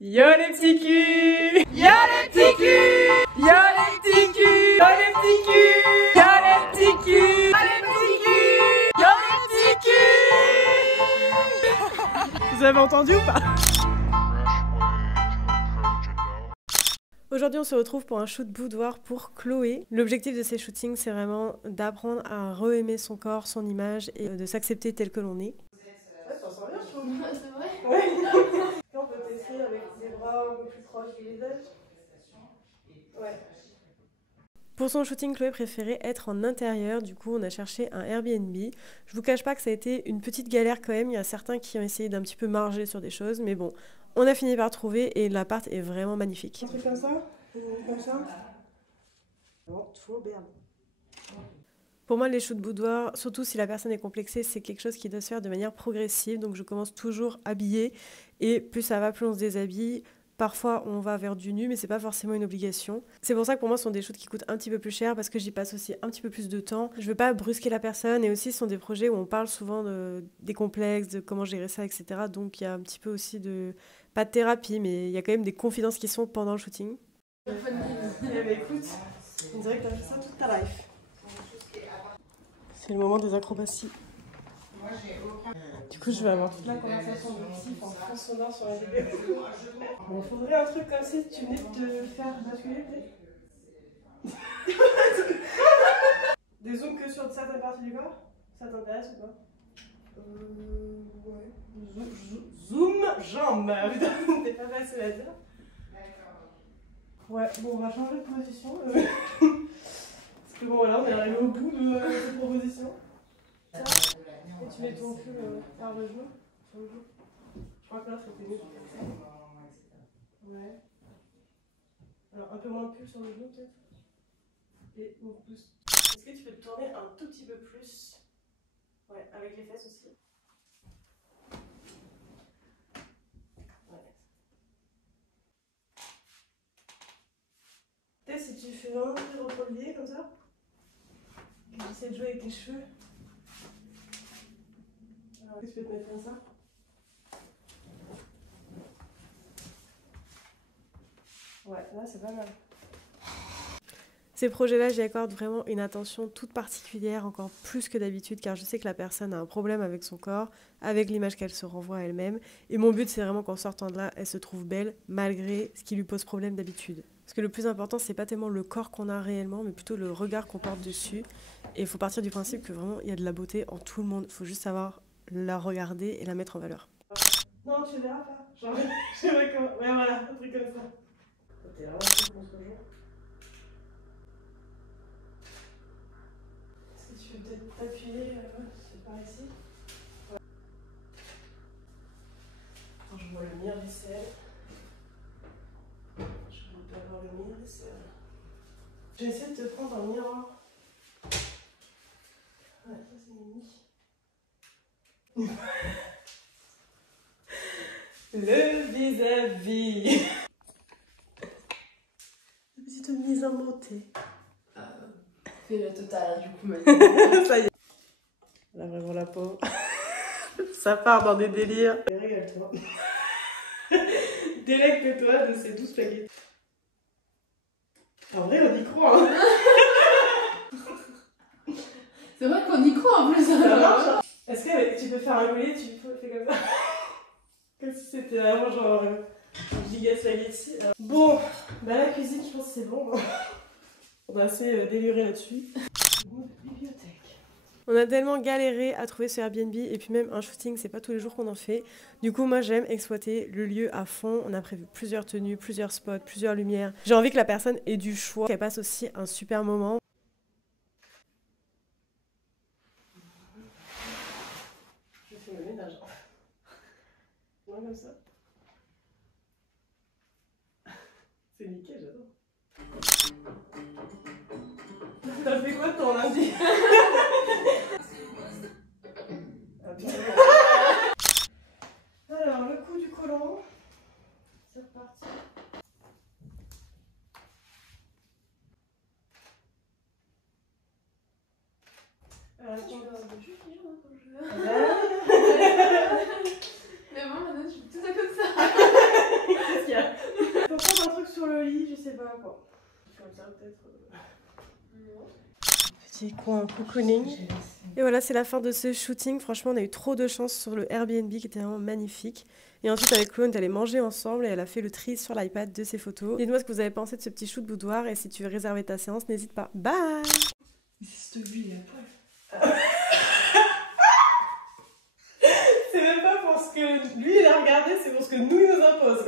Yo les petits culs! Yo les petits culs! Yo les petits culs! Yo les petits culs! Yo les petits culs! Yo les petits culs! Vous avez entendu ou pas? Aujourd'hui, on se retrouve pour un shoot boudoir pour Chloé. L'objectif de ces shootings, c'est vraiment d'apprendre à re-aimer son corps, son image et de s'accepter tel que l'on est. Ça sent bien, je trouve. C'est vrai? Ouais. On peut tester avec des bras un peu plus proches du visage. Ouais. Pour son shooting, Chloé préférait être en intérieur, du coup on a cherché un Airbnb. Je vous cache pas que ça a été une petite galère quand même, il y a certains qui ont essayé d'un petit peu marger sur des choses, mais bon, on a fini par trouver et l'appart est vraiment magnifique. Un truc comme ça? Comme ça? Bon, trop bien. Pour moi, les shoots boudoir, surtout si la personne est complexée, c'est quelque chose qui doit se faire de manière progressive, donc je commence toujours habillée, et plus ça va, plus on se déshabille. Parfois, on va vers du nu, mais c'est pas forcément une obligation. C'est pour ça que pour moi, ce sont des shoots qui coûtent un petit peu plus cher parce que j'y passe aussi un petit peu plus de temps. Je veux pas brusquer la personne et aussi, ce sont des projets où on parle souvent des complexes, de comment gérer ça, etc. Donc, il y a un petit peu aussi de, pas de thérapie, mais il y a quand même des confidences qui sont pendant le shooting. Eh ben écoute, on dirait que t'as fait ça toute ta life. C'est le moment des acrobaties. Du coup, je vais avoir toute la conversation de Tiff en fond sonore sur la vidéo. Il faudrait un truc comme si tu venais de te faire basculer, peut-être. Des zooms que sur certaines parties du corps? Ça t'intéresse ou pas? Ouais. Zoom jambes. C'est pas facile à dire. Ouais, bon, on va changer de position. Parce que bon, voilà, on est arrivé au bout de cette proposition. Ça. Et tu mets ton pull par le genou, sur le genou. Je crois que là, c'était mieux. Ouais. Alors, un peu moins de pull sur le genou, peut-être. Et on pousse. Est-ce que tu peux te tourner un tout petit peu plus? Ouais, avec les fesses aussi. Ouais. Peut-être si tu fais vraiment plus recroquevillé comme ça. Que tu essaies de jouer avec tes cheveux. Alors, tu peux te mettre comme ça. Ouais, là c'est pas mal. Ces projets-là, j'y accorde vraiment une attention toute particulière, encore plus que d'habitude, car je sais que la personne a un problème avec son corps, avec l'image qu'elle se renvoie à elle-même. Et mon but, c'est vraiment qu'en sortant de là, elle se trouve belle, malgré ce qui lui pose problème d'habitude. Parce que le plus important, c'est pas tellement le corps qu'on a réellement, mais plutôt le regard qu'on porte dessus. Et il faut partir du principe que vraiment, il y a de la beauté en tout le monde. Il faut juste savoir la regarder et la mettre en valeur. Non, tu verras pas. Genre, je sais pas comment. Ouais, voilà, un truc comme ça. T'es vraiment cool pour ce jour. Est-ce que tu peux peut-être t'appuyer par ici? Ouais. Attends, je vois le myricelle. Je vais pas avoir le myricelle. Je vais essayer de te prendre un miroir. Ouais, ça c'est Mimi. Le vis-à-vis. La petite mise en montée. Fais le total du coup maintenant. Ça y est. Là vraiment la pauvre. Ça part dans des délires. Régale-toi. Délecte-toi de ces douces spaghettis. En vrai, on y croit. Hein. C'est vrai qu'on y croit en plus. Ça marche. Est-ce que tu peux faire un collier, tu fais comme ça? Comme si c'était vraiment genre un giga spaghetti. Alors... Bon, bah la cuisine, je pense que c'est bon. On a assez déliré là-dessus. Bibliothèque. On a tellement galéré à trouver ce Airbnb et puis même un shooting, c'est pas tous les jours qu'on en fait. Du coup, moi j'aime exploiter le lieu à fond. On a prévu plusieurs tenues, plusieurs spots, plusieurs lumières. J'ai envie que la personne ait du choix, qu'elle passe aussi un super moment. Je fais le ménage. Non, comme ça. C'est nickel, j'adore. T'as fait quoi ton lundi? Alors, le coup du collant. C'est reparti. Alors, Tu peux avoir des jeux qui jouent quand je veux. Ah. Mais moi maintenant je fais tout ça comme ça. Qu'est-ce qu'il y a? quoi. Comme ça peut-être. Petit coin cocooning. Et voilà, c'est la fin de ce shooting. Franchement, on a eu trop de chance sur le Airbnb qui était vraiment magnifique. Et ensuite, avec Chloé, on est allé manger ensemble et elle a fait le tri sur l'iPad de ses photos. Dites-moi ce que vous avez pensé de ce petit shoot boudoir et si tu veux réserver ta séance, n'hésite pas. Bye! C'est cette huile à poil. C'est même pas pour ce que lui il a regardé, c'est pour ce que nous il nous impose.